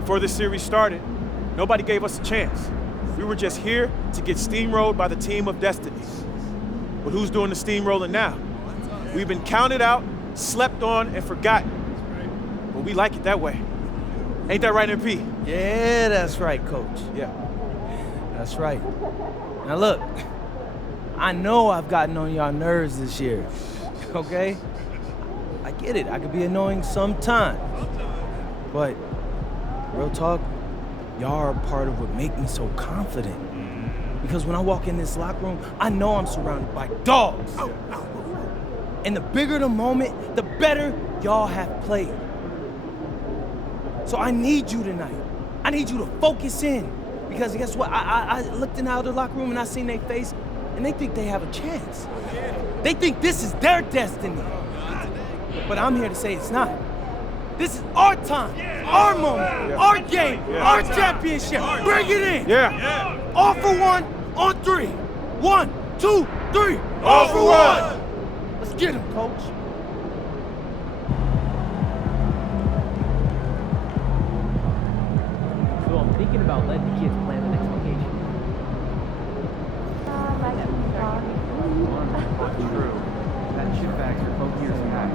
Before this series started, nobody gave us a chance. We were just here to get steamrolled by the team of destiny. But who's doing the steamrolling now? We've been counted out, slept on, and forgotten. But we like it that way. Ain't that right, MP? Yeah, that's right, Coach. Yeah. That's right. Now look, I know I've gotten on y'all nerves this year, okay? I get it, I could be annoying sometimes. But, real talk, y'all are a part of what make me so confident. Because when I walk in this locker room, I know I'm surrounded by dogs. And the bigger the moment, the better y'all have played. So I need you tonight. I need you to focus in. Because guess what? I looked in out of the locker room and I seen their face, and they think they have a chance. They think this is their destiny. But I'm here to say it's not. This is our time, our moment, our game, our championship. Bring it in. Yeah. All for one, on three. 1, 2, 3. All for one. Let's get him, Coach. So I'm thinking about letting the kids plan the next vacation. True. That chip factor, 12 years back.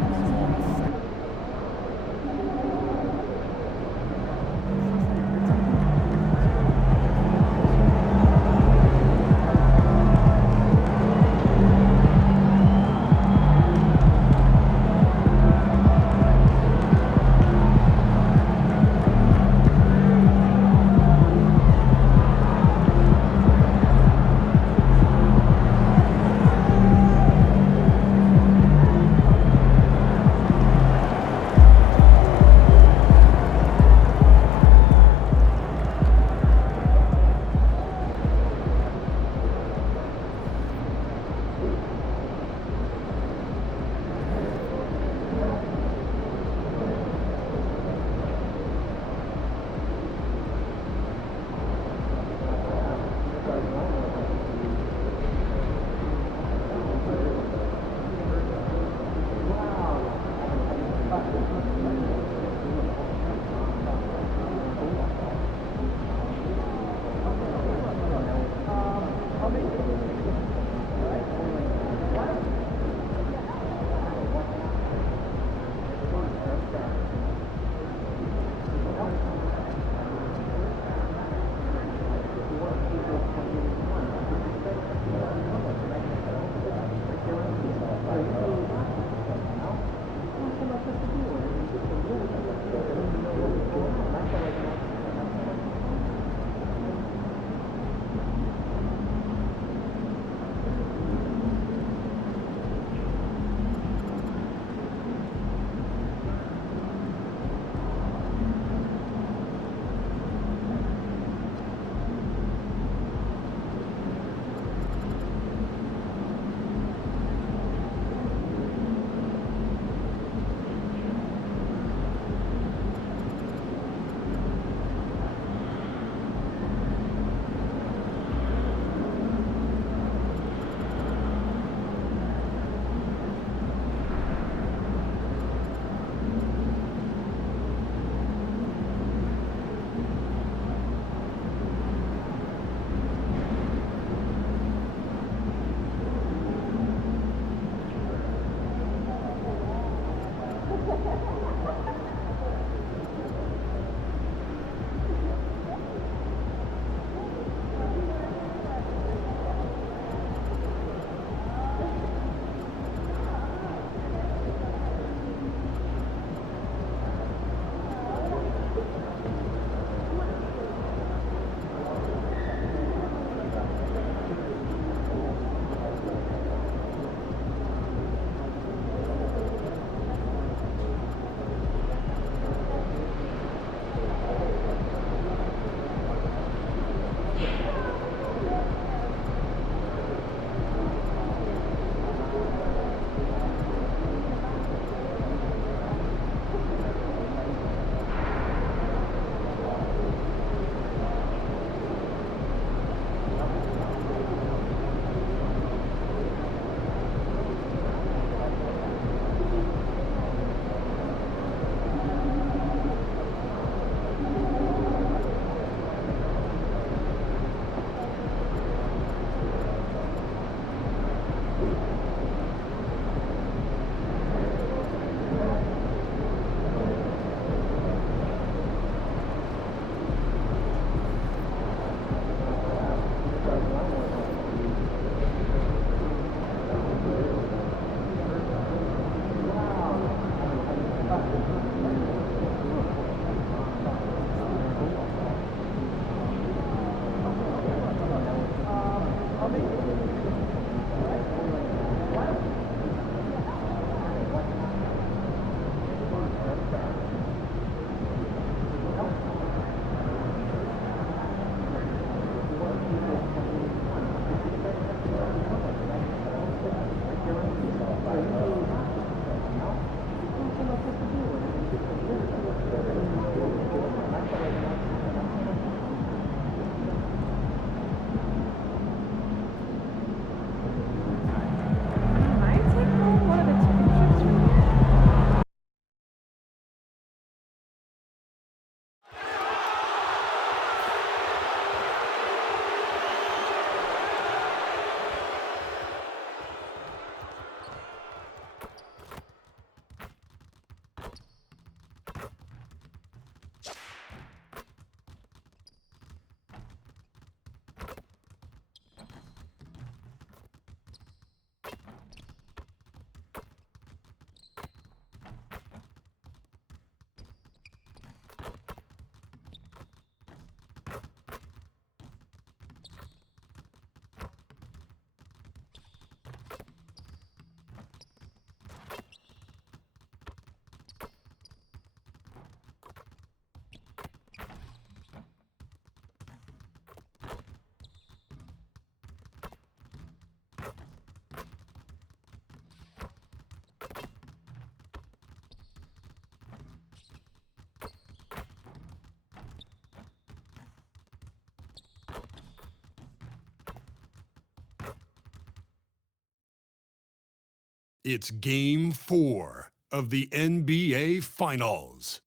It's Game 4 of the NBA Finals.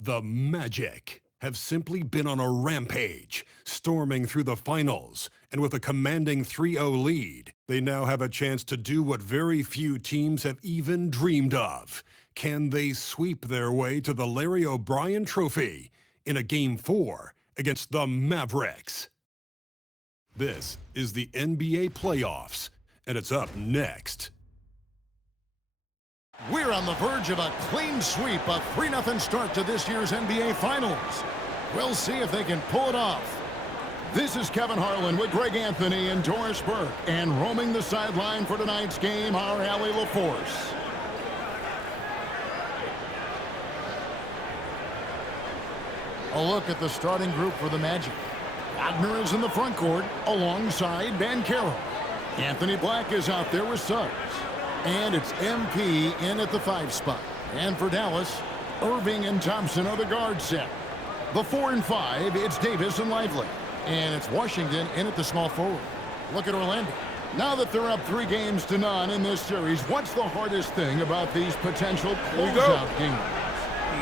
The Magic have simply been on a rampage, storming through the finals, and with a commanding 3-0 lead, they now have a chance to do what very few teams have even dreamed of. Can they sweep their way to the Larry O'Brien Trophy in a Game 4 against the Mavericks? This is the NBA playoffs, and it's up next. We're on the verge of a clean sweep, a 3-0 start to this year's NBA Finals. We'll see if they can pull it off. This is Kevin Harlan with Greg Anthony and Doris Burke, and roaming the sideline for tonight's game, our Allie LaForce. A look at the starting group for the Magic. Wagner is in the front court alongside Banchero. Anthony Black is out there with Suggs. And it's MP in at the 5 spot. And for Dallas, Irving and Thompson are the guard set. The 4 and 5, it's Davis and Lively. And it's Washington in at the small forward. Look at Orlando. Now that they're up 3-0 in this series, what's the hardest thing about these potential closeout games?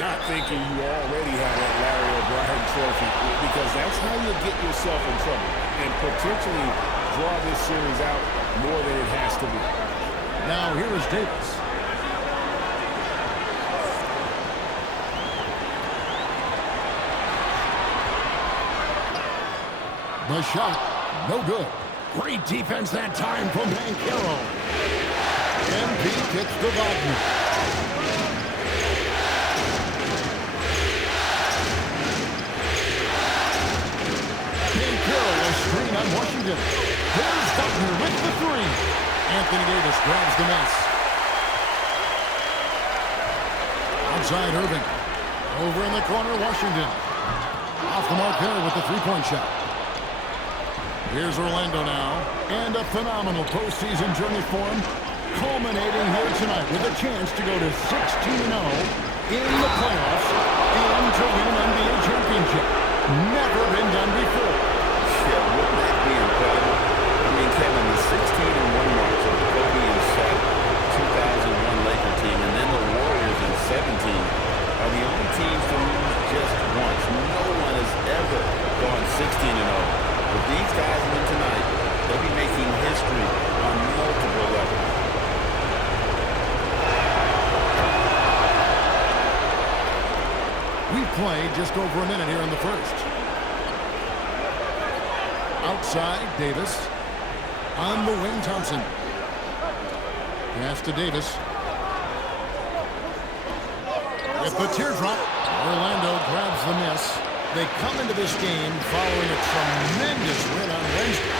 Not thinking you already have that Larry O'Brien trophy, because that's how you get yourself in trouble and potentially draw this series out more than it has to be. Now here is Davis. The shot, no good. Great defense that time from Banchero. MP kicks to Wagner. Banchero, a screen on Washington. There's Wagner with the 3. Anthony Davis grabs the miss. Outside Irving. Over in the corner, Washington. Off the mark there with the 3-point shot. Here's Orlando now. And a phenomenal postseason journey for him, culminating here tonight with a chance to go to 16-0 in the playoffs and to win an NBA championship. Never been done before. Yeah, wouldn't that be incredible? I mean, Kevin, the 16-1 marks of the Kobe and Shaq 2001 Laker team, and then the Warriors in 17 are the only teams to lose just once. No one has ever gone 16-0. If these guys win tonight, they'll be making history on multiple levels. We've played just over a minute here in the first. Outside, Davis. On the wing, Thompson. Pass to Davis. With the teardrop, Orlando grabs the miss. They come into this game following a tremendous win on Wednesday.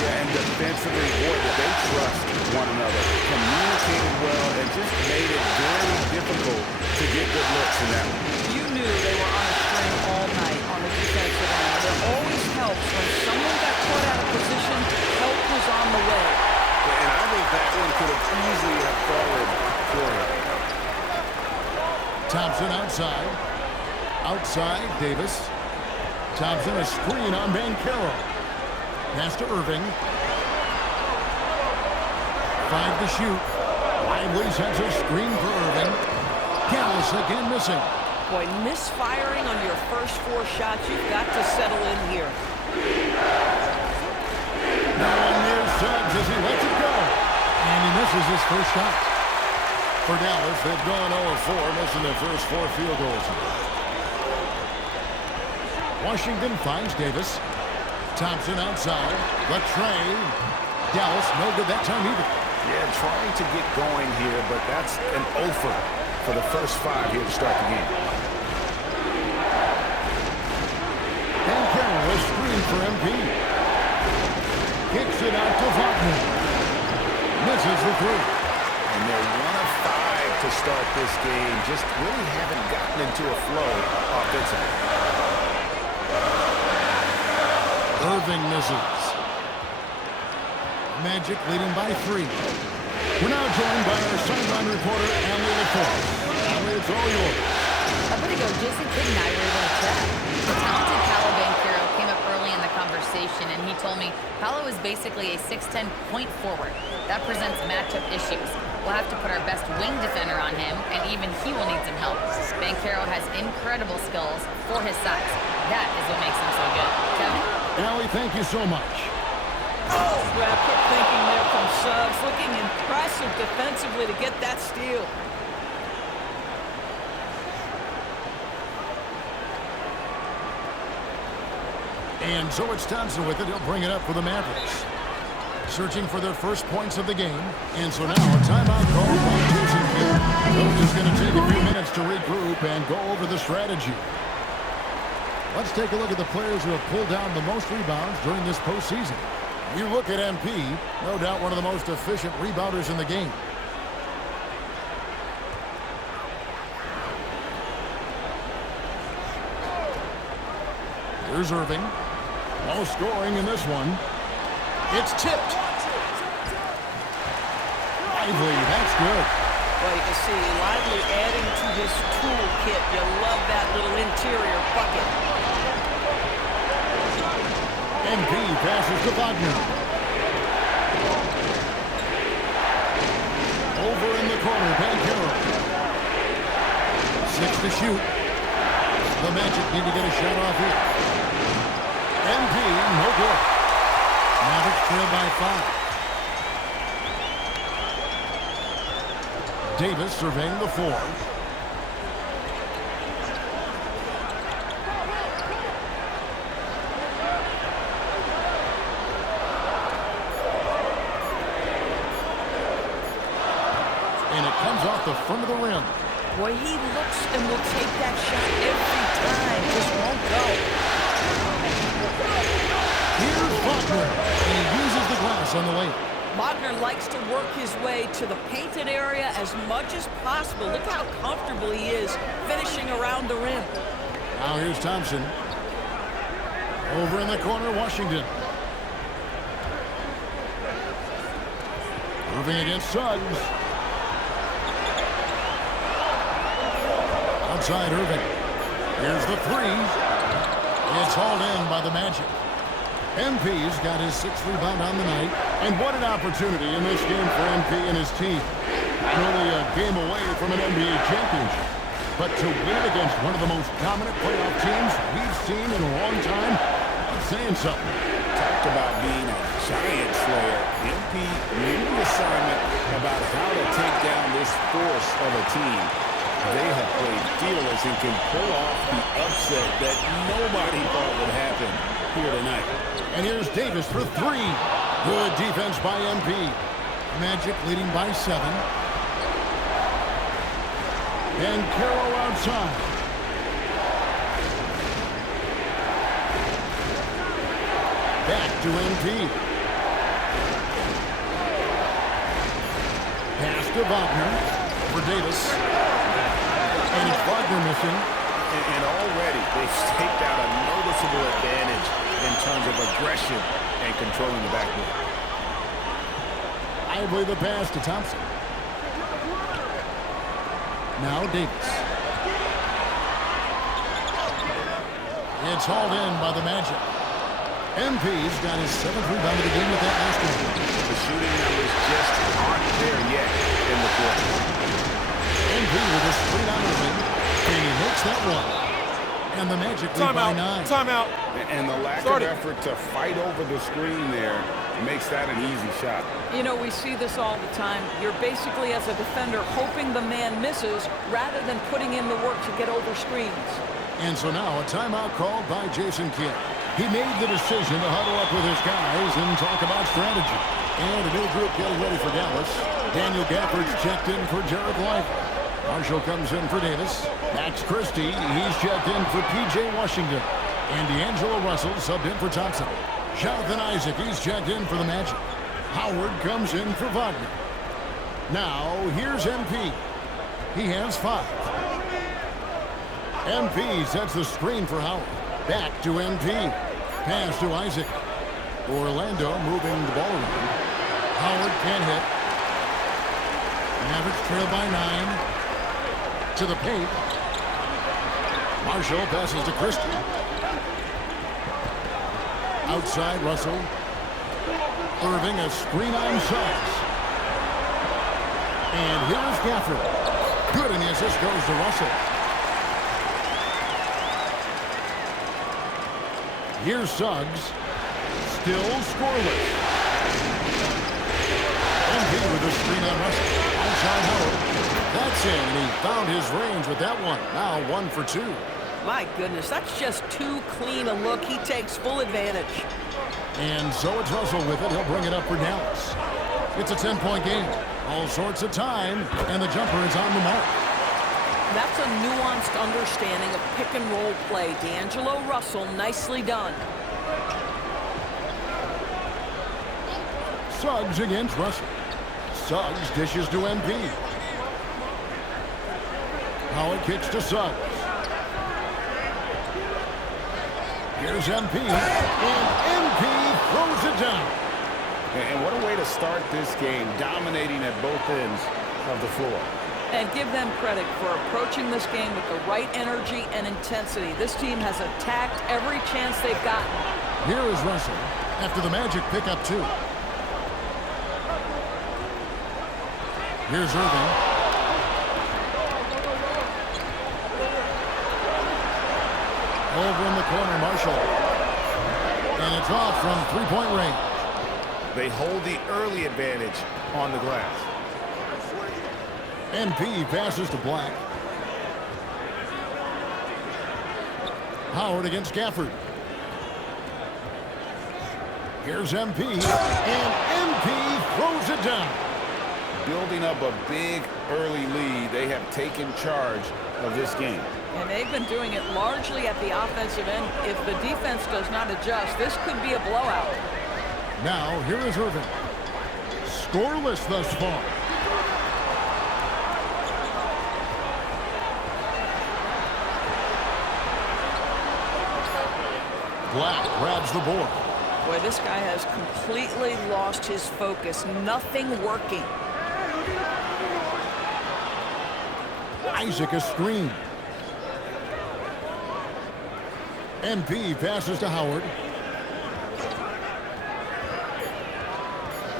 Yeah, and defensively, boy, did they trust one another. Communicated well and just made it very difficult to get good looks in that one. You knew they were on a string all night on the defensive end. It always helps when someone got caught out of position, help was on the way. And I think that one could have easily have fallen for him. Thompson outside. Outside, Davis. Thompson, a screen on Banchero. Pass to Irving. 5 to shoot. Lively sends a screen for Irving. Dallas again missing. Boy, misfiring on your first 4 shots, you've got to settle in here. Now on near Suggs as he lets it go. And he misses his first shot. For Dallas, they've gone 0-4, missing their first 4 field goals. Washington finds Davis. Thompson outside. The tray. Dallas, no good that time either. Yeah, trying to get going here, but that's an offer for the first 5 here to start the game. Banchero, a screen for MP. Kicks it out to Wagner. Misses the 3. And they're 1 of 5 to start this game. Just really haven't gotten into a flow offensively. Irving misses. Magic leading by 3. We're now joined by our sideline reporter, Allie LaForce. Allie, it's all yours. A bit ago, Jason Kidd and I were able to chat. The talented Banchero came up early in the conversation. conversation, and he told me Paolo is basically a 6'10" point forward. That presents matchup issues. We'll have to put our best wing defender on him, and even he will need some help. Banchero has incredible skills for his size. That is what makes him so good. Kevin? Allie, thank you so much. Oh, rapid thinking there from Suggs. Looking impressive defensively to get that steal. And so it's Thompson with it. He'll bring it up for the Mavericks. Searching for their first points of the game. And so now a timeout called by Jason Kidd. Coach is going to take a few minutes to regroup and go over the strategy. Let's take a look at the players who have pulled down the most rebounds during this postseason. You look at MP, no doubt one of the most efficient rebounders in the game. Here's Irving. No scoring in this one. It's tipped. Lively, that's good. Well, you can see Lively adding to his toolkit. You love that little interior bucket. MP passes to Wagner. Over in the corner, Banchero. 6 to shoot. The Magic need to get a shot off here. MP, no good. Mavericks trail by 5. Davis surveying the floor. And it comes off the front of the rim. Boy, he looks and will take that shot every time. Just won't go. Here's Wagner, and he uses the glass on the layup. Wagner likes to work his way to the painted area as much as possible. Look how comfortable he is finishing around the rim. Now here's Thompson. Over in the corner, Washington. Moving against Suggs. Outside Irving. Here's the three. It's hauled in by the Magic. MP's got his 6th rebound on the night. And what an opportunity in this game for MP and his team. Not only a game away from an NBA championship, but to win against one of the most dominant playoff teams we've seen in a long time, I'm saying something. Talked about being a giant slayer. MP knew the assignment about how to take down this force of a team. They have played fearless and can pull off the upset that nobody thought would happen here tonight. And here's Davis for 3. Good defense by MP. Magic leading by 7. And Carroll outside. Back to MP. Pass to Wagner for Davis. And it's Wagner missing. And already they've staked out a noticeable advantage in terms of aggression and controlling the backboard. Lively the pass to Thompson. Now Davis. It's hauled in by the Magic. MP's got his 7th rebound of the game with that last one. The shooting numbers just aren't there yet in the quarter. MP with a straight out of the ring, and he makes that one. And the Magic lead by 9. Timeout. And the lack of effort to fight over the screen there makes that an easy shot. You know, we see this all the time. You're basically, as a defender, hoping the man misses rather than putting in the work to get over screens. And so now a timeout called by Jason Kidd. He made the decision to huddle up with his guys and talk about strategy. And a new group getting ready for Dallas. Daniel Gafford's checked in for Jared Lively. Marshall comes in for Davis. Max Christie, he's checked in for P.J. Washington. And D'Angelo Russell subbed in for Thompson. Jonathan Isaac, he's checked in for the Magic. Howard comes in for Wagner. Now, here's MP. He has 5. MP sets the screen for Howard. Back to MP. Pass to Isaac. Orlando moving the ball around. Howard can't hit. Mavericks trail by 9. To the paint. Marshall passes to Christie. Outside Russell. Irving a screen on Suggs. And here's Gafford. Good, and the assist goes to Russell. Here's Suggs. Still scoreless. MP with a screen on Russell. Outside Howard. That's in, and he found his range with that one. Now 1 for 2. My goodness, that's just too clean a look. He takes full advantage. And so it's Russell with it. He'll bring it up for Dallas. It's a 10-point game. All sorts of time, and the jumper is on the mark. That's a nuanced understanding of pick-and-roll play. D'Angelo Russell, nicely done. Suggs against Russell. Suggs dishes to MP. Howard kicks to Suggs. Here's MP, and MP throws it down. And what a way to start this game, dominating at both ends of the floor. And give them credit for approaching this game with the right energy and intensity. This team has attacked every chance they've gotten. Here is Russell after the Magic pick up 2. Here's Irving. Over in the corner, Marshall. And it's off from three-point range. They hold the early advantage on the glass. MP passes to Black. Howard against Gafford. Here's MP, and MP throws it down. Building up a big early lead, they have taken charge of this game. And they've been doing it largely at the offensive end. If the defense does not adjust, this could be a blowout. Now, here is Irving. Scoreless thus far. Black grabs the board. Boy, this guy has completely lost his focus. Nothing working. Isaac a screen. MP passes to Howard.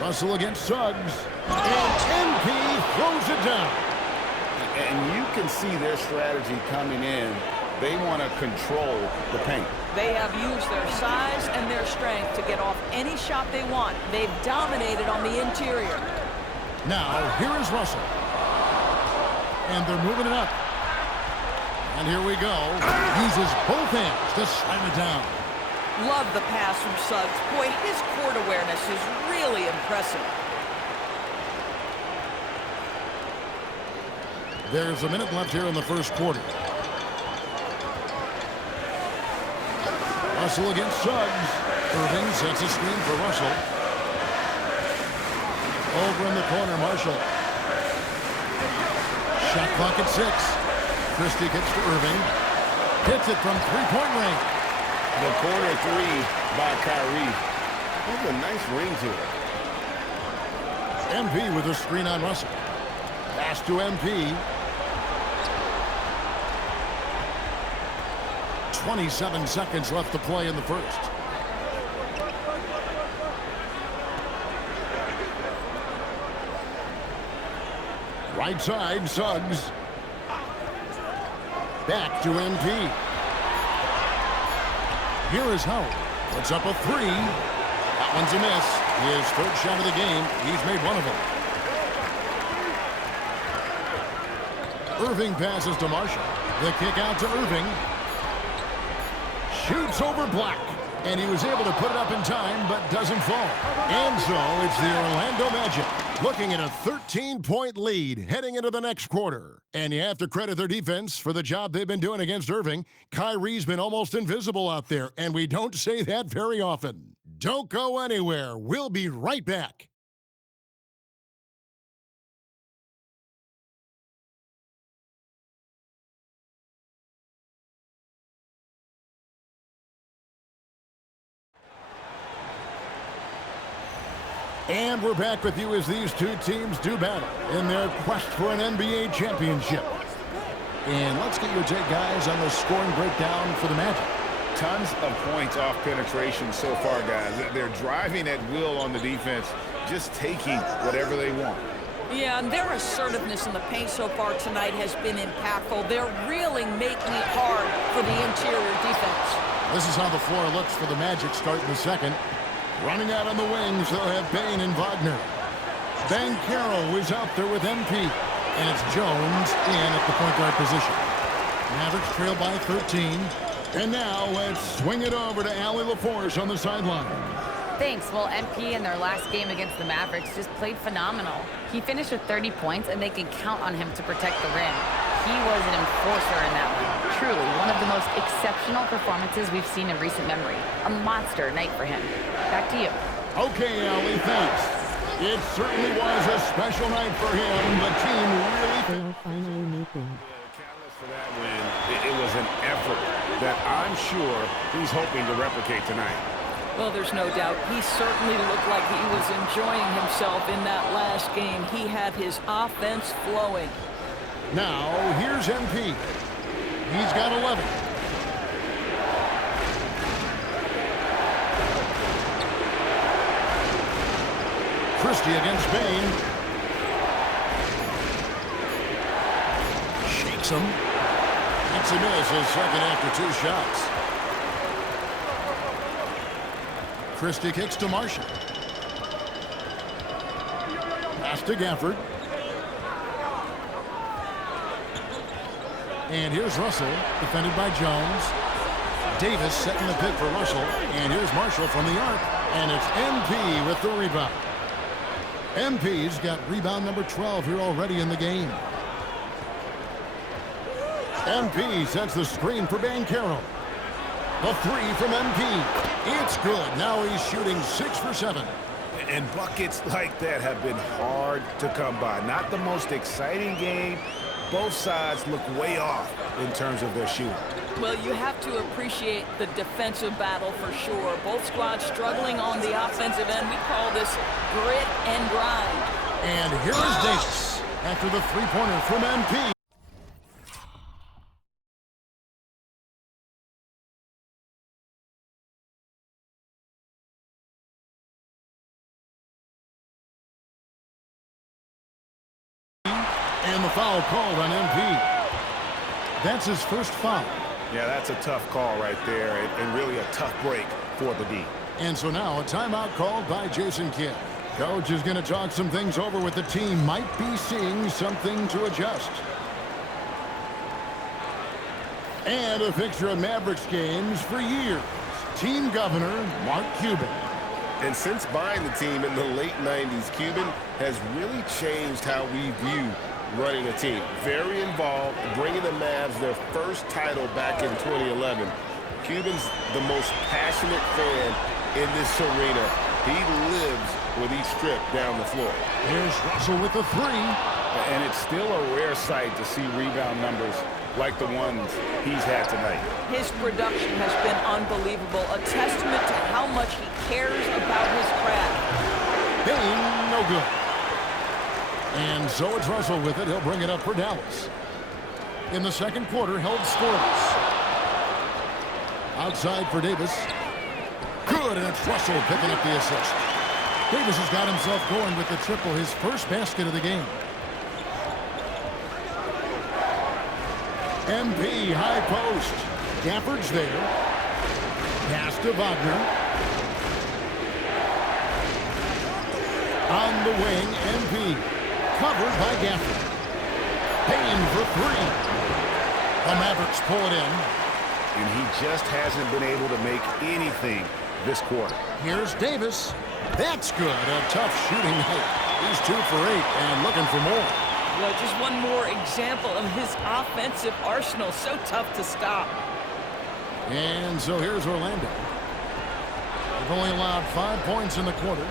Russell against Suggs. And MP throws it down. And you can see their strategy coming in. They want to control the paint. They have used their size and their strength to get off any shot they want. They've dominated on the interior. Now, here is Russell. And they're moving it up. And here we go. Uses both hands to slam it down. Love the pass from Suggs. Boy, his court awareness is really impressive. There's a minute left here in the first quarter. Russell against Suggs. Irving sets a screen for Russell. Over in the corner, Marshall. Shot clock at 6. Christie gets to Irving. Hits it from three-point range. The corner 3 by Kyrie. There's a nice ring to it. MP with a screen on Russell. Pass to MP. 27 seconds left to play in the first. Right side, Suggs. Back to MP. Here is Howard. Puts up a 3. That one's a miss. His third shot of the game. He's made one of them. Irving passes to Marshall. The kick out to Irving. Shoots over Black. And he was able to put it up in time, but doesn't fall. And so it's the Orlando Magic looking at a 13-point lead heading into the next quarter. And you have to credit their defense for the job they've been doing against Irving. Kyrie's been almost invisible out there, and we don't say that very often. Don't go anywhere. We'll be right back. And we're back with you as these two teams do battle in their quest for an NBA championship. And let's get your take, guys, on the scoring breakdown for the Magic. Tons of points off penetration so far, guys. They're driving at will on the defense, just taking whatever they want. Yeah, and their assertiveness in the paint so far tonight has been impactful. They're really making it hard for the interior defense. This is how the floor looks for the Magic starting the second. Running out on the wings, they'll have Bane and Wagner. Banchero is out there with MP. And it's Jones in at the point guard position. Mavericks trail by 13. And now let's swing it over to Allie LaForce on the sideline. Thanks. Well, MP in their last game against the Mavericks just played phenomenal. He finished with 30 points, and they can count on him to protect the rim. He was an enforcer in that one. Truly, one of the most exceptional performances we've seen in recent memory. A monster night for him. Back to you. Okay, Allie, thanks. It certainly was a special night for him. The team really... finally meeting. The catalyst for that win, it was an effort that I'm sure he's hoping to replicate tonight. Well, there's no doubt. He certainly looked like he was enjoying himself in that last game. He had his offense flowing. Now, here's MP. He's got 11. Christie against Bane. Shakes him. That's a miss, his second after 2 shots. Christie kicks to Marshall. Pass to Gafford. And here's Russell, defended by Jones. Davis setting the pick for Russell. And here's Marshall from the arc. And it's MP with the rebound. MP's got rebound number 12 here already in the game. MP sets the screen for Banchero. The 3 from MP. It's good. Now he's shooting 6 for 7. And buckets like that have been hard to come by. Not the most exciting game. Both sides look way off in terms of their shooting. Well, you have to appreciate the defensive battle for sure. Both squads struggling on the offensive end. We call this grit and grind. And here is Davis after the three-pointer from MP. And the foul called on MP. That's his first foul. Yeah, that's a tough call right there, and really a tough break for the D. And so now a timeout called by Jason Kidd. Coach is going to talk some things over with the team. Might be seeing something to adjust. And a fixture of Mavericks games for years. Team governor, Mark Cuban. And since buying the team in the late 90s, Cuban has really changed how we view running a team. Very involved, bringing the Mavs their first title back in 2011. Cuban's the most passionate fan in this arena. He lives with each trip down the floor. Here's Russell with the 3. And it's still a rare sight to see rebound numbers like the ones he's had tonight. His production has been unbelievable, a testament to how much he cares about his craft. Bane, no good. And so it's Russell with it. He'll bring it up for Dallas. In the second quarter, held scoreless. Outside for Davis. Good, and it's Russell picking up the assist. Davis has got himself going with the triple, his first basket of the game. MP, high post. Gafford's there. Pass to Wagner. On the wing, MP. Covered by Gafford. Payne for 3. The Mavericks pull it in. And he just hasn't been able to make anything this quarter. Here's Davis. That's good. A tough shooting night. He's 2 for 8 and looking for more. Well, just one more example of his offensive arsenal. So tough to stop. And so here's Orlando. They've only allowed 5 points in the quarter.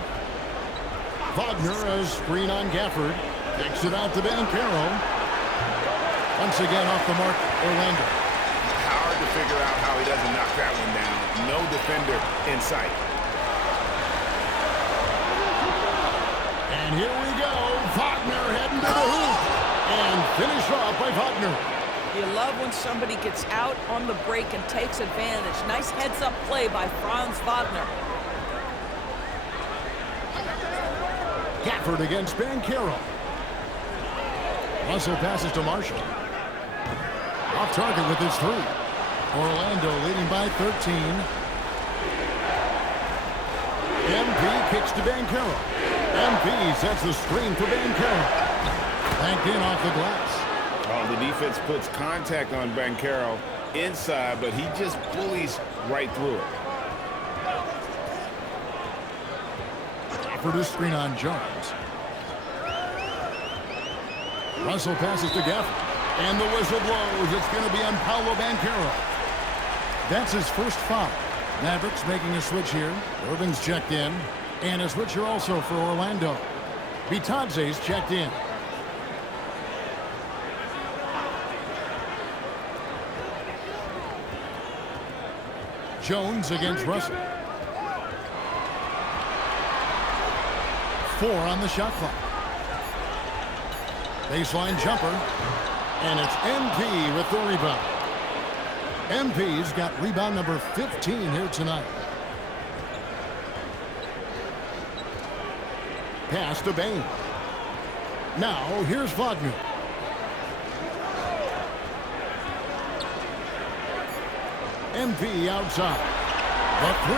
Wagner, a screen on Gafford. Kicks it out to Banchero. Once again off the mark, Orlando. Hard to figure out how he doesn't knock that one down. No defender in sight. And here we go. Wagner heading to the hoop. And finish off by Wagner. You love when somebody gets out on the break and takes advantage. Nice heads-up play by Franz Wagner. Gafford against Banchero. Russell passes to Marshall. Off target with his 3. Orlando leading by 13. MP kicks to Banchero. MP sets the screen for Banchero. Banked in off the glass. Oh, the defense puts contact on Banchero inside, but he just bullies right through it. For the screen on Jones. Russell passes to Gafford. And the whistle blows. It's going to be on Paolo Banchero. That's his first foul. Mavericks making a switch here. Irving's checked in. And a switch here also for Orlando. Bitadze's checked in. Jones against Russell. 4 on the shot clock. Baseline jumper. And it's MP with the rebound. MP's got rebound number 15 here tonight. Pass to Bain. Now here's Wagner. MP outside. The 3.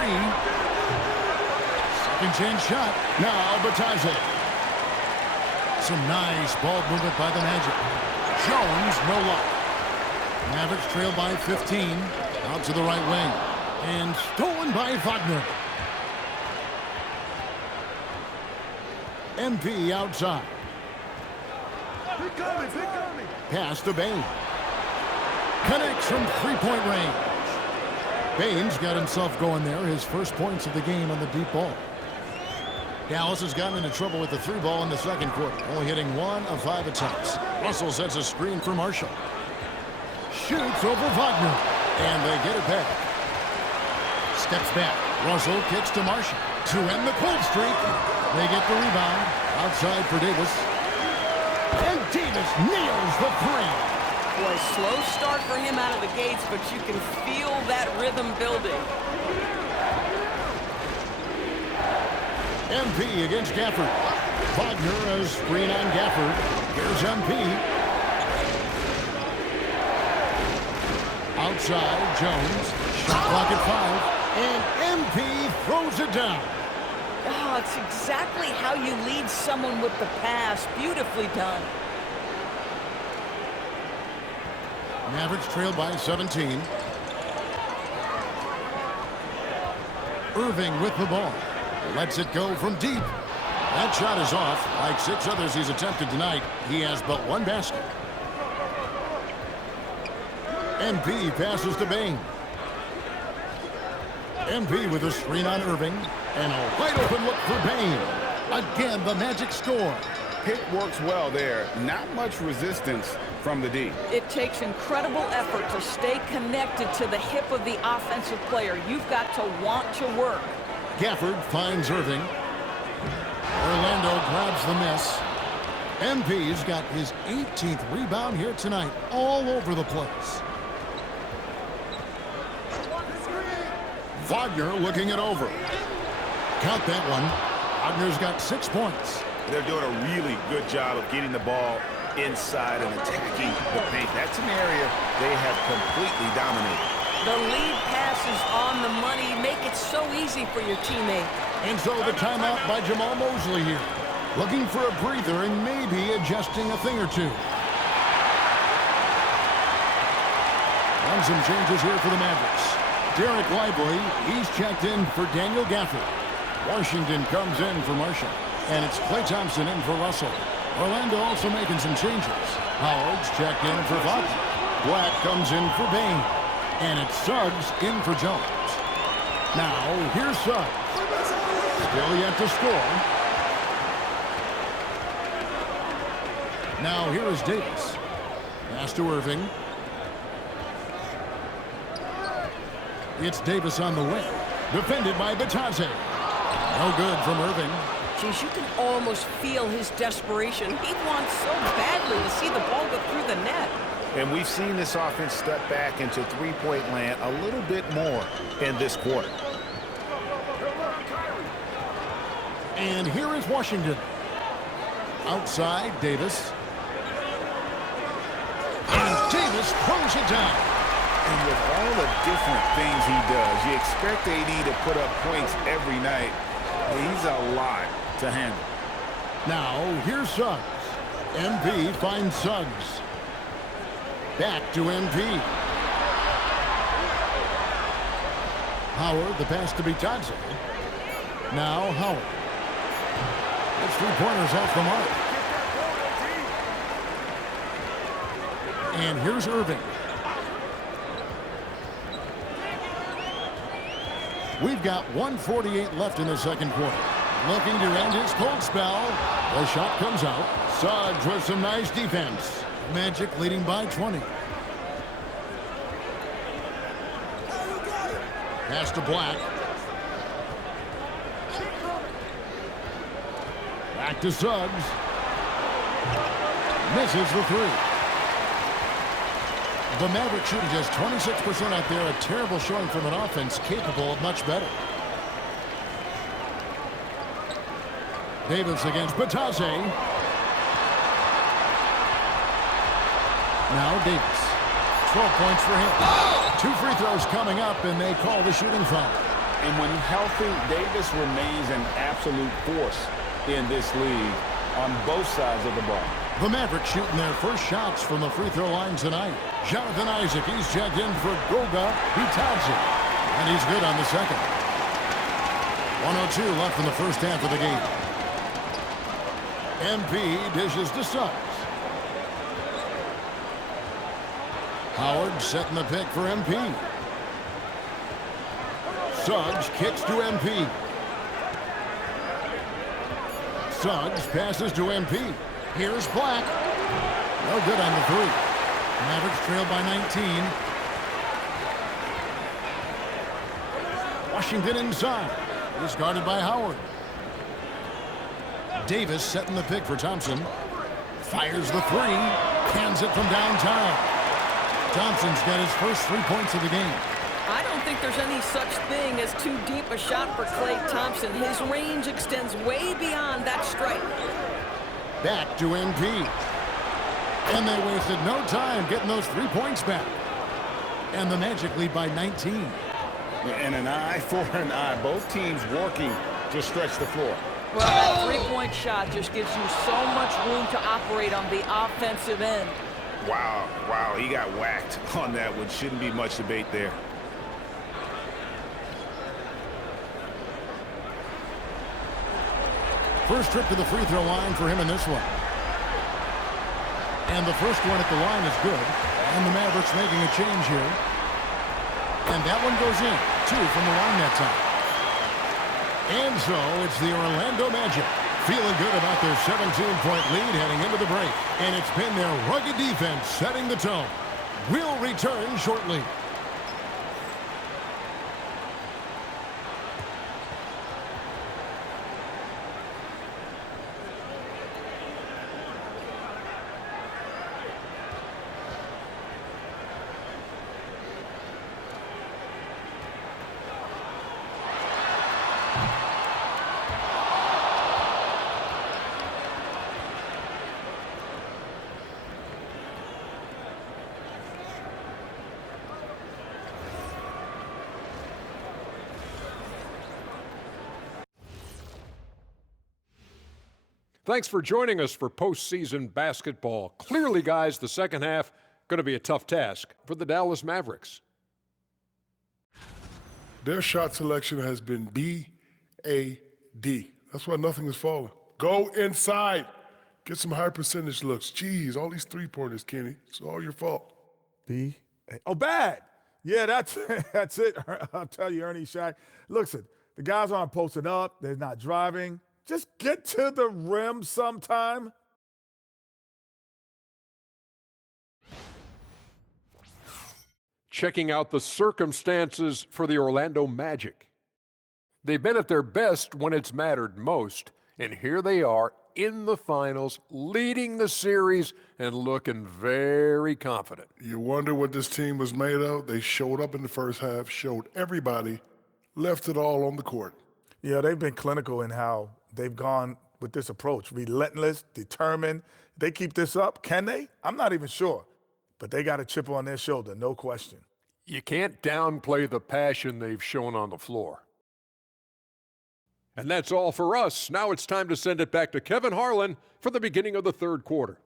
Second chance shot. Now Bitadze. Some nice ball movement by the Magic. Jones, no luck. Mavericks trail by 15. Out to the right wing. And stolen by Wagner. MP outside. Pass to Bain. Connects from three-point range. Bain's got himself going there. His first points of the game on the deep ball. Dallas has gotten into trouble with the 3 ball in the second quarter, only hitting 1 of 5 attempts. Russell sets a screen for Marshall. Shoots over Wagner, and they get it back. Steps back. Russell kicks to Marshall to end the cold streak. They get the rebound. Outside for Davis. And Davis nails the 3. Boy, slow start for him out of the gates, but you can feel that rhythm building. MP against Gafford. Wagner a screen on Gafford. Here's MP. Outside, Jones. Shot clock at 5. And MP throws it down. Oh, it's exactly how you lead someone with the pass. Beautifully done. Mavericks trail by 17. Irving with the ball. Lets it go from deep. That shot is off. Like 6 others he's attempted tonight, he has but 1 basket. MP passes to Bain. MP with a screen on Irving. And a wide open look for Bain. Again, the Magic score. Pick works well there. Not much resistance from the D. It takes incredible effort to stay connected to the hip of the offensive player. You've got to want to work. Gafford finds Irving. Orlando grabs the miss. MP's got his 18th rebound here tonight, all over the place. Wagner looking it over. Count that one. Wagner's got 6 points. They're doing a really good job of getting the ball inside and attacking the paint. That's an area they have completely dominated. The lead pass is on the money. Make it so easy for your teammate. And so the timeout by Jamal Mosley here. Looking for a breather and maybe adjusting a thing or two. And some changes here for the Mavericks. Derek Lively, he's checked in for Daniel Gafford. Washington comes in for Marshall. And it's Klay Thompson in for Russell. Orlando also making some changes. Howard's checked in for Wagner. Black comes in for Bain. And it's Suggs in for Jones. Now, here's Suggs. Still yet to score. Now, here is Davis. Pass to Irving. It's Davis on the wing. Defended by Bitadze. No good from Irving. Geez, you can almost feel his desperation. He wants so badly to see the ball go through the net. And we've seen this offense step back into three-point land a little bit more in this quarter. And here is Washington. Outside, Davis. And Davis throws it down. And with all the different things he does, you expect AD to put up points every night. He's a lot to handle. Now, here's Suggs. MP finds Suggs. Back to MP. Howard, the pass to Bitadze. Now Howard. It's 3 pointers off the mark. And here's Irving. We've got 1:48 left in the second quarter. Looking to end his cold spell. The shot comes out. Suggs with some nice defense. Magic leading by 20. Pass to Black. Back to Suggs. Misses the three. The Mavericks shooting just 26% out there. A terrible showing from an offense capable of much better. Davis against Bitadze. Now Davis. 12 points for him. 2 free throws coming up, and they call the shooting foul. And when healthy, Davis remains an absolute force in this league on both sides of the ball. The Mavericks shooting their first shots from the free throw line tonight. Jonathan Isaac, he's checked in for Goga Bitadze, and he's good on the second. 1:02 left in the first half of the game. MP dishes to Suggs. Howard setting the pick for MP. Suggs kicks to MP. Suggs passes to MP. Here's Black. No good on the three. Mavericks trail by 19. Washington inside. He's guarded by Howard. Davis setting the pick for Thompson. Fires the three. Hands it from downtown. Thompson's got his first 3 points of the game. I don't think there's any such thing as too deep a shot for Klay Thompson. His range extends way beyond that strike. Back to MP. And they wasted no time getting those 3 points back. And the Magic lead by 19. And an eye for an eye. Both teams working to stretch the floor. Well, that three-point shot just gives you so much room to operate on the offensive end. Wow, he got whacked on that one. Shouldn't be much debate there. First trip to the free throw line for him in this one. And the first one at the line is good. And the Mavericks making a change here. And that one goes in. 2 from the line that time. And so it's the Orlando Magic feeling good about their 17-point lead heading into the break. And it's been their rugged defense setting the tone. We'll return shortly. Thanks for joining us for postseason basketball. Clearly, guys, the second half going to be a tough task for the Dallas Mavericks. Their shot selection has been B-A-D. That's why nothing is falling. Go inside. Get some high percentage looks. Jeez, all these three-pointers, Kenny. It's all your fault. B-A. Oh, bad. Yeah, that's it. I'll tell you, Ernie Shaq. Listen, the guys aren't posting up. They're not driving. Just get to the rim sometime. Checking out the circumstances for the Orlando Magic. They've been at their best when it's mattered most, and here they are in the finals, leading the series, and looking very confident. You wonder what this team was made of? They showed up in the first half, showed everybody, left it all on the court. Yeah, they've been clinical in how they've gone with this approach. Relentless, determined. They keep this up. Can they? I'm not even sure. But they got a chip on their shoulder, no question. You can't downplay the passion they've shown on the floor. And that's all for us. Now it's time to send it back to Kevin Harlan for the beginning of the third quarter.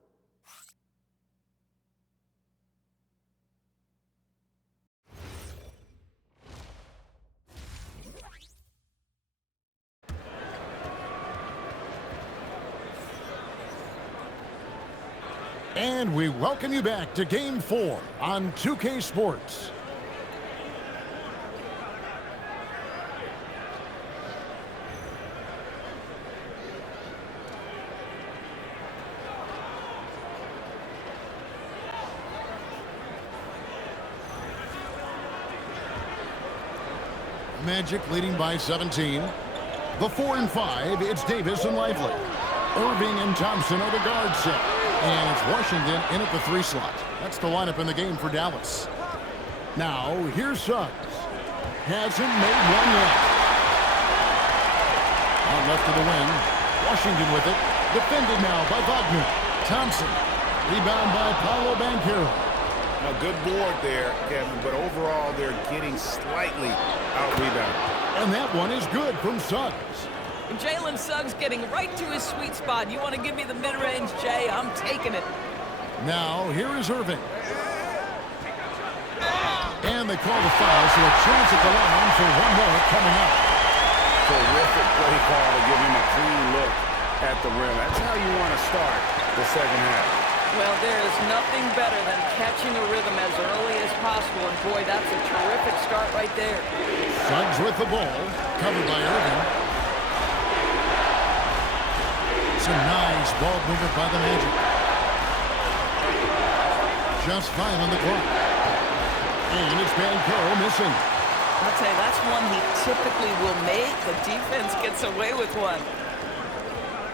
And we welcome you back to Game 4 on 2K Sports. Magic leading by 17. The 4 and 5, it's Davis and Lively. Irving and Thompson are the guard set. And it's Washington in at the 3 slot. That's the lineup in the game for Dallas. Now, here's Suggs. Hasn't made one yet. On left of the wing. Washington with it. Defended now by Wagner. Thompson. Rebound by Paolo Banchero. A good board there, Kevin, but overall they're getting slightly out-rebounded. And that one is good from Suggs. Jalen Suggs getting right to his sweet spot. You want to give me the mid-range, Jay? I'm taking it. Now, here is Irving. And they call the foul, so a chance at the line for one more coming up. Terrific play call to give him a clean look at the rim. That's how you want to start the second half. Well, there is nothing better than catching a rhythm as early as possible, and boy, that's a terrific start right there. Suggs with the ball, covered by Irving. It's a nice ball movement by the Magic. Just 5 on the clock. And it's Banchero missing. I'll tell you, that's one he typically will make. The defense gets away with one.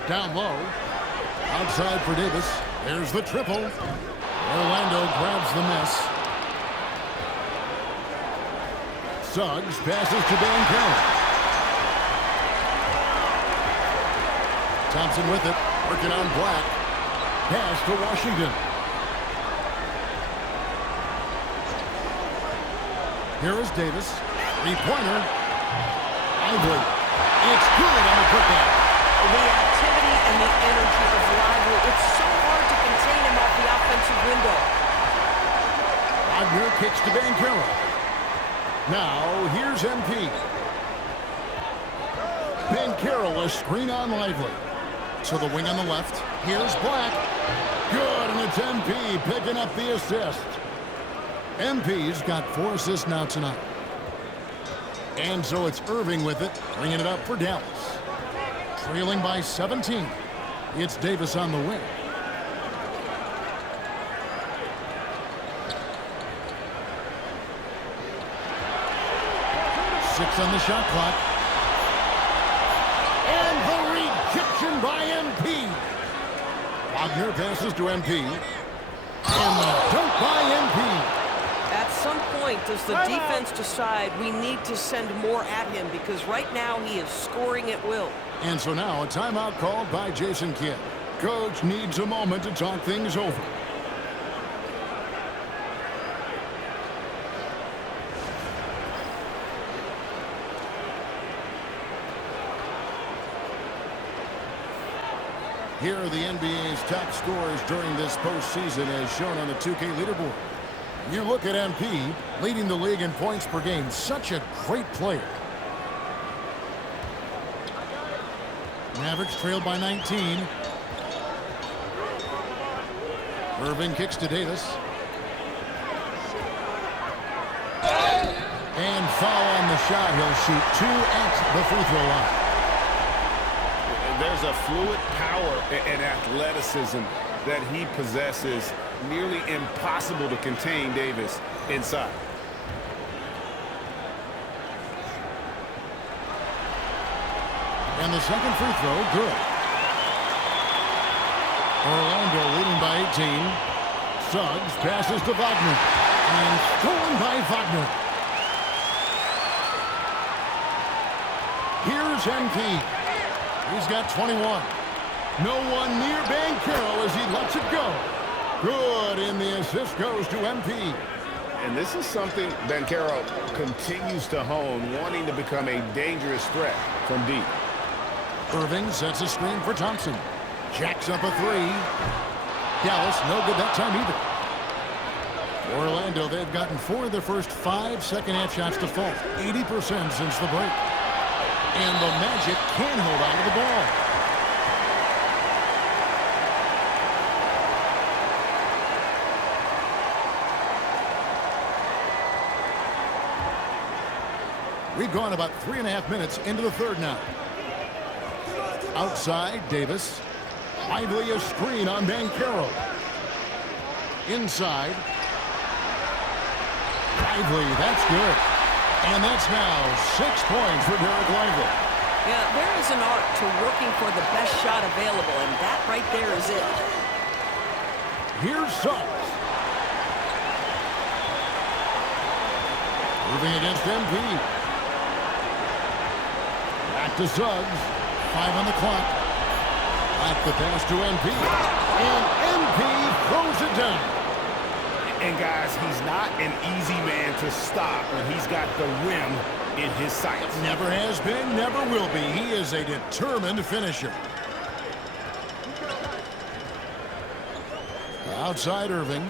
Down low. Outside for Davis. There's the triple. Orlando grabs the miss. Suggs passes to Banchero. Thompson with it, working on Black. Pass to Washington. Here is Davis. Three-pointer. Lively. It's good on the putback. The activity and the energy of Lively, it's so hard to contain him off the offensive window. Wagner kicks to Banchero. Now, here's MP. Banchero, a screen on Lively. To the wing on the left. Here's Black. Good, and it's MP picking up the assist. MP's got 4 assists now tonight. And so it's Irving with it, bringing it up for Dallas. Trailing by 17. It's Davis on the wing. Six on the shot clock. And the rejection by MP. Wagner passes to MP. And the dunk by MP. At some point, does the defense decide we need to send more at him? Because right now he is scoring at will. And so now a timeout called by Jason Kidd. Coach needs a moment to talk things over. Here are the NBA's top scorers during this postseason as shown on the 2K leaderboard. You look at MP, leading the league in points per game. Such a great player. Mavericks trailed by 19. Irving kicks to Davis. And foul on the shot. He'll shoot 2 at the free throw line. There's a fluid power and athleticism that he possesses. Nearly impossible to contain Davis inside. And the second free throw, good. Orlando leading by 18. Suggs passes to Wagner. And stolen by Wagner. Here's MP. He's got 21. No one near Banchero as he lets it go. Good, and the assist goes to MP. And this is something Banchero continues to hone, wanting to become a dangerous threat from deep. Irving sets a screen for Thompson. Jacks up a three. Dallas, no good that time either. Orlando, they've gotten 4 of their first 5 second-half shots to fall. 80% since the break. And the Magic can hold on to the ball. We've gone about 3.5 minutes into the third now. Outside, Davis. Lively a screen on Banchero. Inside. Lively, that's good. And that's now 6 points for Derek Lively. Yeah, there is an art to working for the best shot available, and that right there is it. Here's Suggs. Moving against MP. Back to Suggs. 5 on the clock. Back the pass to MP. And MP throws it down. And guys, he's not an easy man to stop when he's got the rim in his sights. Never has been, never will be. He is a determined finisher. Outside Irving.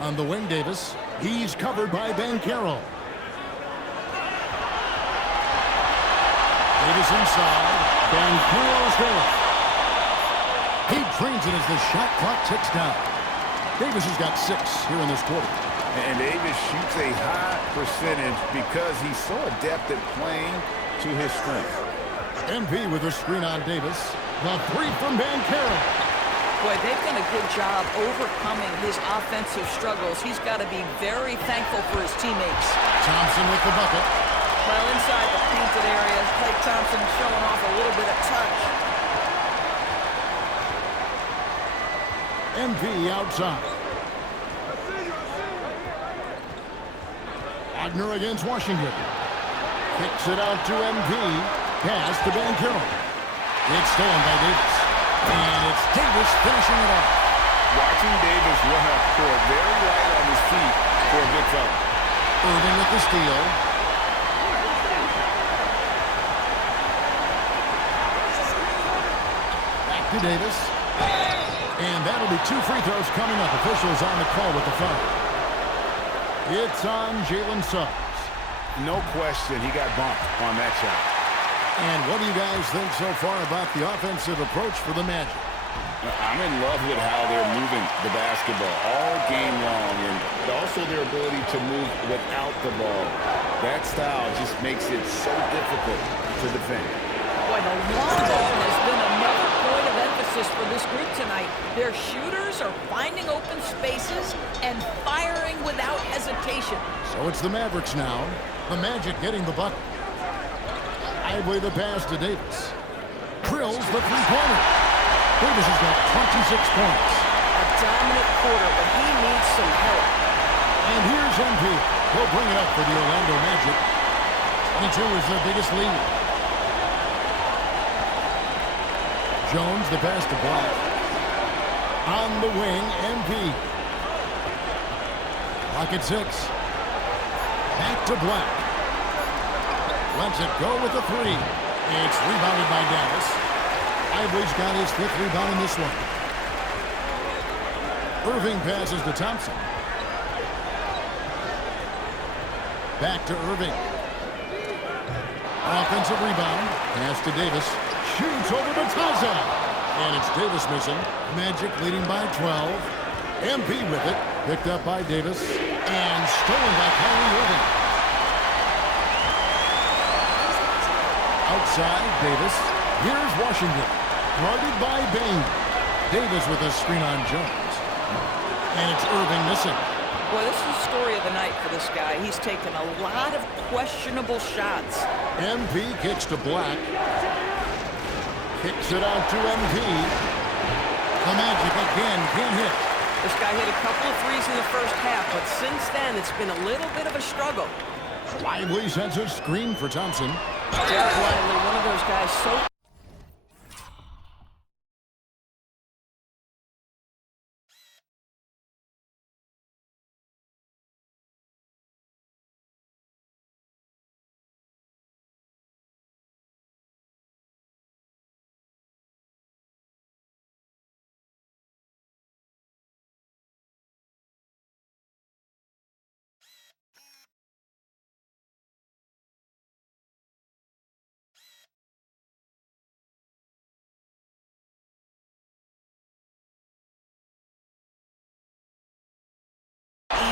On the wing, Davis. He's covered by Banchero. Davis inside. Banchero's there. He drains it as the shot clock ticks down. Davis has got 6 here in this quarter. And Davis shoots a high percentage because he's so adept at playing to his strength. MP with a screen on Davis. The 3 from Banchero. Boy, they've done a good job overcoming his offensive struggles. He's got to be very thankful for his teammates. Thompson with the bucket. Well, inside the painted area, Klay Thompson showing off a little bit of touch. MP outside. Wagner against Washington. Kicks it out to MP. Pass to Banchero. It's stolen by Davis. And it's Davis finishing it off. Watching Davis run up court very light on his feet for a big fella. Irving with the steal. Back to Davis. And that'll be 2 free throws coming up. Officials on the call with the foul. It's on Jalen Suggs. No question, he got bumped on that shot. And what do you guys think so far about the offensive approach for the Magic? I'm in love with how they're moving the basketball all game long, and also their ability to move without the ball. That style just makes it so difficult to defend. Boy, the long ball has been another point of emphasis for this group tonight. Their shooters are finding open spaces and firing without hesitation. So it's the Mavericks now. The Magic getting the bucket. Lively the pass to Davis. Drills the three-pointer. Davis has got 26 points. A dominant quarter, but he needs some help. And here's MP. He'll bring it up for the Orlando Magic. 22 is their biggest lead. Jones, the pass to Black. On the wing, MP. Clock at 6. Back to Black. Lets it go with the 3. It's rebounded by Dallas. Lively's got his 5th rebound in this one. Irving passes to Thompson. Back to Irving. Offensive rebound. Pass to Davis. Shoots over Bataza. And it's Davis missing. Magic leading by 12. MP with it. Picked up by Davis. And stolen by Kyrie Irving. Outside, Davis. Here's Washington. Guarded by Bain. Davis with a screen on Jones. And it's Irving missing. Boy, this is the story of the night for this guy. He's taken a lot of questionable shots. MP kicks to Black. Kicks it out to MP. The Magic again can't hit. This guy hit a couple of threes in the first half, but since then it's been a little bit of a struggle. Lively sends a screen for Thompson. Jared Lively, one of those guys so...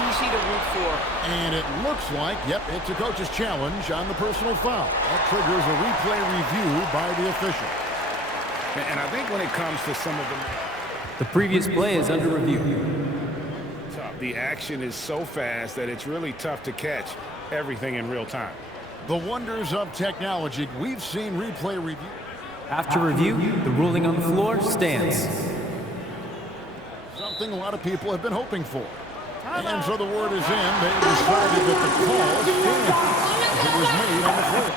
easy to root for. And it looks like, yep, it's a coach's challenge on the personal foul. That triggers a replay review by the official. And I think when it comes to some of them, The previous play is under review. the action is so fast that it's really tough to catch everything in real time. The wonders of technology. We've seen replay review. After review, the ruling on the floor stands. Something a lot of people have been hoping for. And so the word is in. They decided that the call stands. It was made on the floor.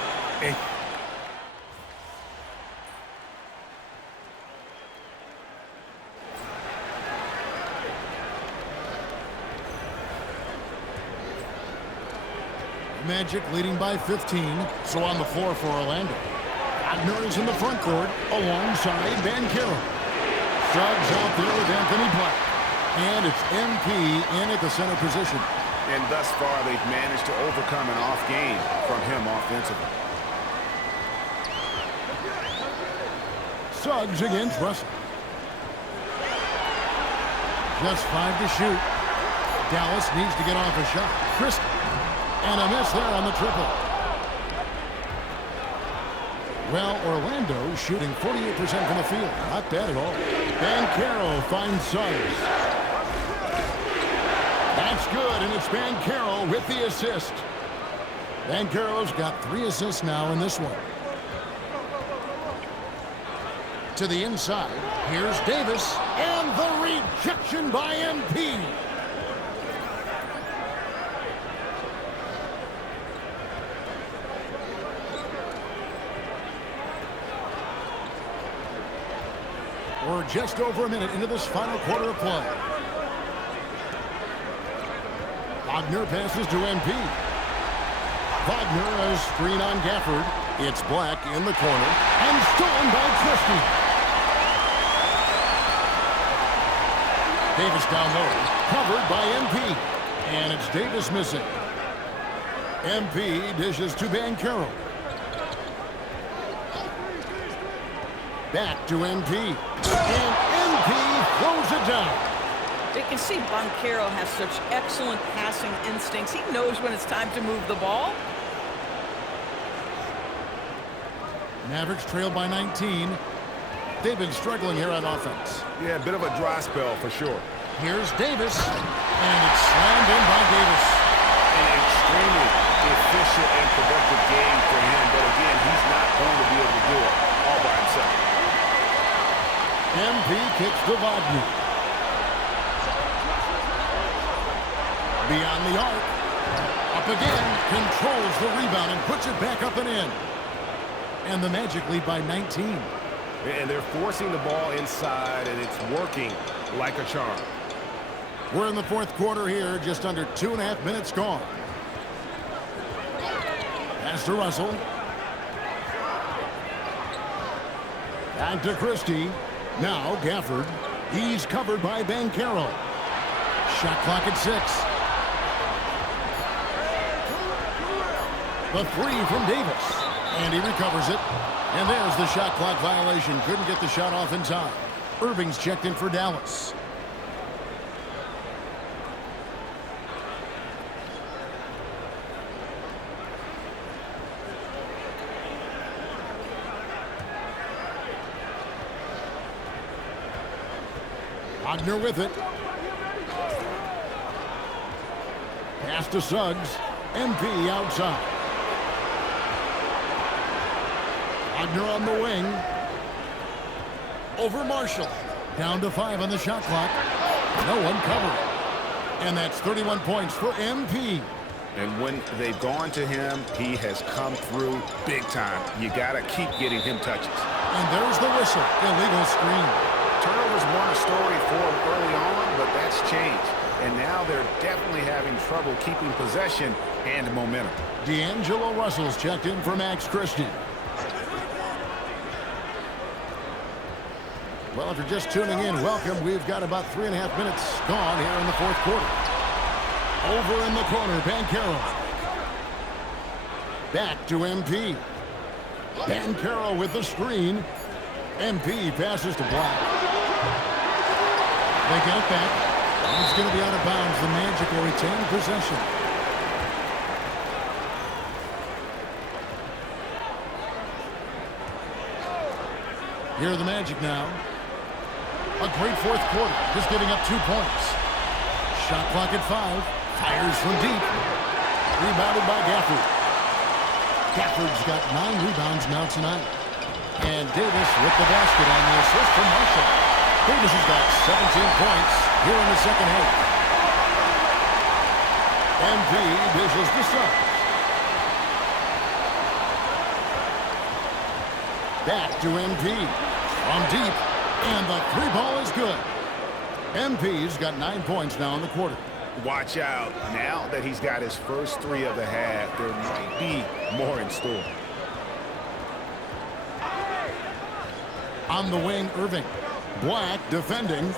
Magic leading by 15. So on the floor for Orlando. Wagner is in the front court alongside Banchero. Suggs out there with Anthony Black. And it's MP in at the center position. And thus far, they've managed to overcome an off game from him offensively. Suggs against Russell. Just 5 to shoot. Dallas needs to get off a shot. Christie. And a miss there on the triple. Well, Orlando shooting 48% from the field. Not bad at all. Banchero finds Suggs. That's good, and it's Banchero with the assist. Banchero's got 3 assists now in this one. To the inside. Here's Davis. And the rejection by MP. We're just over a minute into this final quarter of play. Wagner passes to MP. Wagner a screen on Gafford. It's Black in the corner and stolen by Christie. Davis down low, covered by MP. And it's Davis missing. MP dishes to Banchero. Back to MP. And MP throws it down. You can see Banchero has such excellent passing instincts. He knows when it's time to move the ball. Mavericks trail by 19. They've been struggling here on offense. Yeah, a bit of a dry spell for sure. Here's Davis. And it's slammed in by Davis. An extremely efficient and productive game for him. But again, he's not going to be able to do it all by himself. MP kicks to Wagner. Beyond the arc. Up again. Controls the rebound and puts it back up and in. And the Magic lead by 19. And they're forcing the ball inside, and it's working like a charm. We're in the fourth quarter here. Just under 2.5 minutes gone. Pass to Russell. Back to Christie. Now Gafford. He's covered by Banchero. Shot clock at 6. The 3 from Davis. And he recovers it. And there's the shot clock violation. Couldn't get the shot off in time. Irving's checked in for Dallas. Wagner with it. Pass to Suggs. MP outside. Wagner on the wing. over Marshall. Down to 5 on the shot clock. No one covering. And that's 31 points for MP. And when they've gone to him, he has come through big time. You got to keep getting him touches. And there's the whistle. Illegal screen. Turnovers weren't a story for him early on, but that's changed. And now they're definitely having trouble keeping possession and momentum. D'Angelo Russell's checked in for Max Christie. Well, if you're just tuning in, welcome. We've got about 3.5 minutes gone here in the fourth quarter. Over in the corner, Banchero. Back to MP. Banchero with the screen. MP passes to Black. They get it back. It's going to be out of bounds. The Magic will retain possession. Here are the Magic now. A great fourth quarter, just giving up 2 points. Shot clock at 5. Fires from deep. Rebounded by Gafford. Gafford's got 9 rebounds now tonight. And Davis with the basket on the assist from Marshall. Davis has got 17 points here in the second half. MP dishes the Suns. Back to MP. From deep. And the 3-ball is good. MP's got 9 points now in the quarter. Watch out. Now that he's got his first 3 of the half, there might be more in store. On the wing, Irving. Black defending.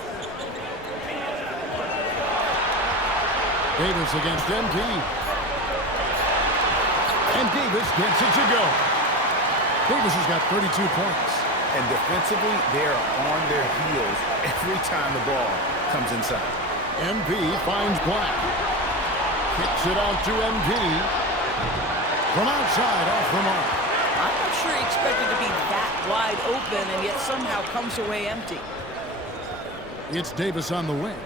Davis against MP. And Davis gets it to go. Davis has got 32 points. And defensively, they're on their heels every time the ball comes inside. MP finds Black. Kicks it out to MP. From outside, off the mark. I'm not sure he expected to be that wide open and yet somehow comes away empty. It's Davis on the wing.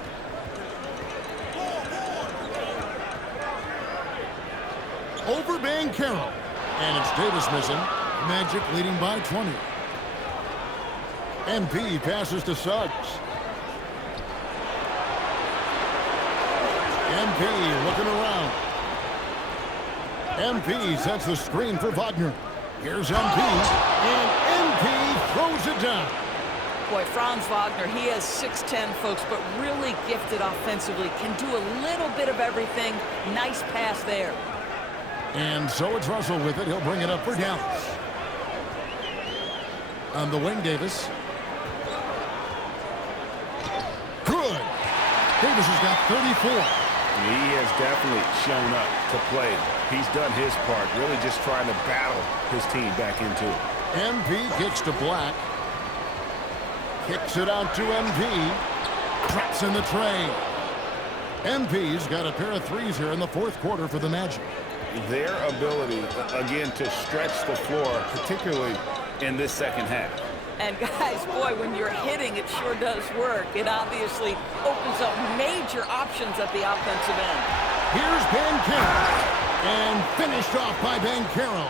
Over Banchero. And it's Davis missing. Magic leading by 20. MP passes to Suggs. MP looking around. MP sets the screen for Wagner. Here's MP. And MP throws it down. Boy, Franz Wagner, he has 6'10", folks, but really gifted offensively. Can do a little bit of everything. Nice pass there. And so it's Russell with it. He'll bring it up for Dallas. On the wing, Davis. Good. Davis has got 34. He has definitely shown up to play. He's done his part, really just trying to battle his team back into it. MP kicks to Black. Kicks it out to MP. Traps in the tray. MP's got a pair of threes here in the fourth quarter for the Magic. Their ability, again, to stretch the floor, particularly in this second half. And guys, boy, when you're hitting, it sure does work. It obviously opens up major options at the offensive end. Here's Banchero. And finished off by Banchero.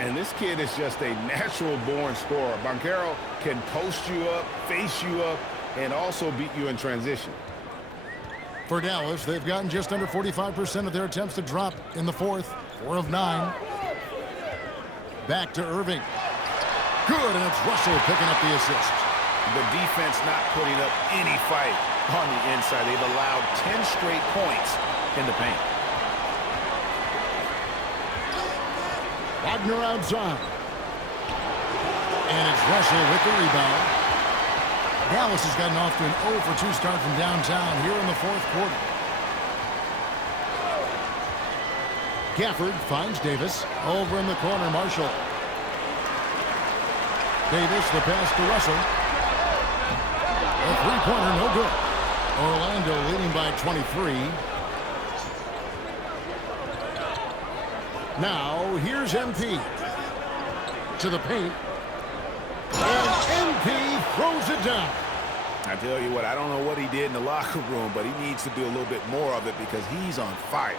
And this kid is just a natural-born scorer. Banchero can post you up, face you up, and also beat you in transition. For Dallas, they've gotten just under 45% of their attempts to drop in the fourth. 4 of 9. Back to Irving. Good, and it's Russell picking up the assist. The defense not putting up any fight on the inside. They've allowed 10 straight points in the paint. Wagner outside. And it's Russell with the rebound. Dallas has gotten off to an 0 for 2 start from downtown here in the fourth quarter. Gafford finds Davis. Over in the corner, Marshall. Davis, the pass to Russell. A three-pointer, no good. Orlando leading by 23. Now, here's MP. To the paint. And MP throws it down. I tell you what, I don't know what he did in the locker room, but he needs to do a little bit more of it because he's on fire.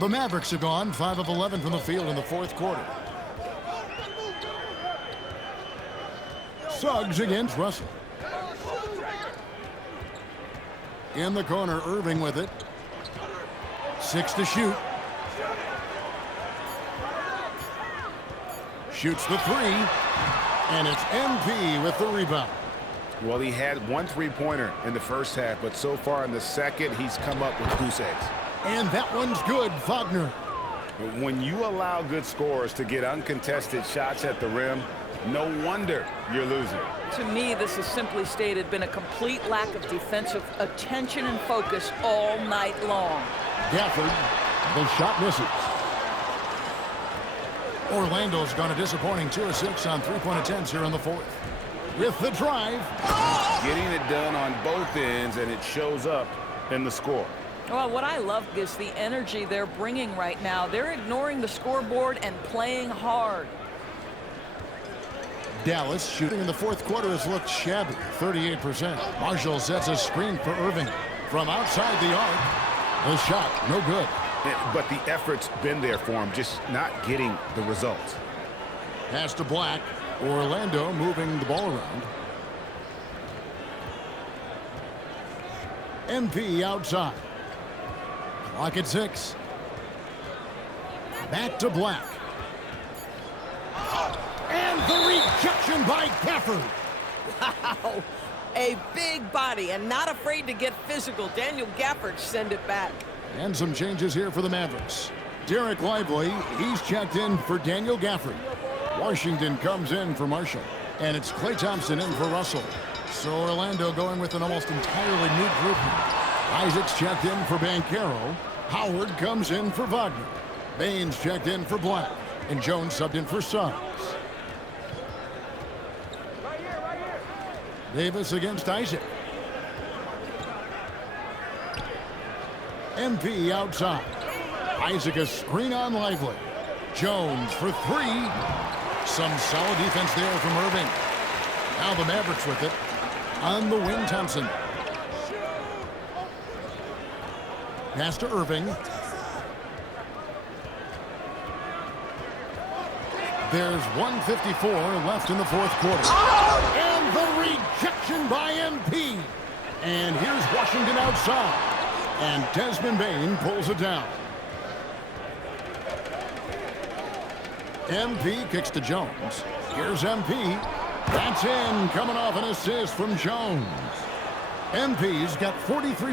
The Mavericks are gone 5 of 11 from the field in the fourth quarter. Suggs against Russell. In the corner, Irving with it. 6 to shoot. Shoots the 3. And it's MP with the rebound. Well, he had 1 3-pointer in the first half, but so far in the second, he's come up with goose eggs. And that one's good, Wagner. When you allow good scorers to get uncontested shots at the rim, no wonder you're losing. To me, this has simply stated been a complete lack of defensive attention and focus all night long. Gafford, the shot misses. Orlando's gone a disappointing 2 of 6 on 3-point attempts here in the fourth. With the drive. Getting it done on both ends, and it shows up in the score. Well, what I love is the energy they're bringing right now. They're ignoring the scoreboard and playing hard. Dallas shooting in the fourth quarter has looked shabby, 38%. Marshall sets a screen for Irving from outside the arc. The shot, no good. But the effort's been there for him, just not getting the results. Pass to Black. Orlando moving the ball around. MP outside. Clock at 6. Back to Black. And the rejection by Gafford. Wow. A big body and not afraid to get physical. Daniel Gafford send it back. And some changes here for the Mavericks. Derek Lively, he's checked in for Daniel Gafford. Washington comes in for Marshall. And it's Klay Thompson in for Russell. So Orlando going with an almost entirely new group. Isaac's checked in for Banchero. Howard comes in for Wagner. Baines checked in for Black. And Jones subbed in for Suggs. Davis against Isaac. MP outside. Isaac a screen on Lively. Jones for 3. Some solid defense there from Irving. Now the Mavericks with it. On the wing, Thompson. Pass to Irving. There's 1:54 left in the fourth quarter. And the rejection by MP. And here's Washington outside. And Desmond Bane pulls it down. MP kicks to Jones. Here's MP. That's in, coming off an assist from Jones. MP's got 43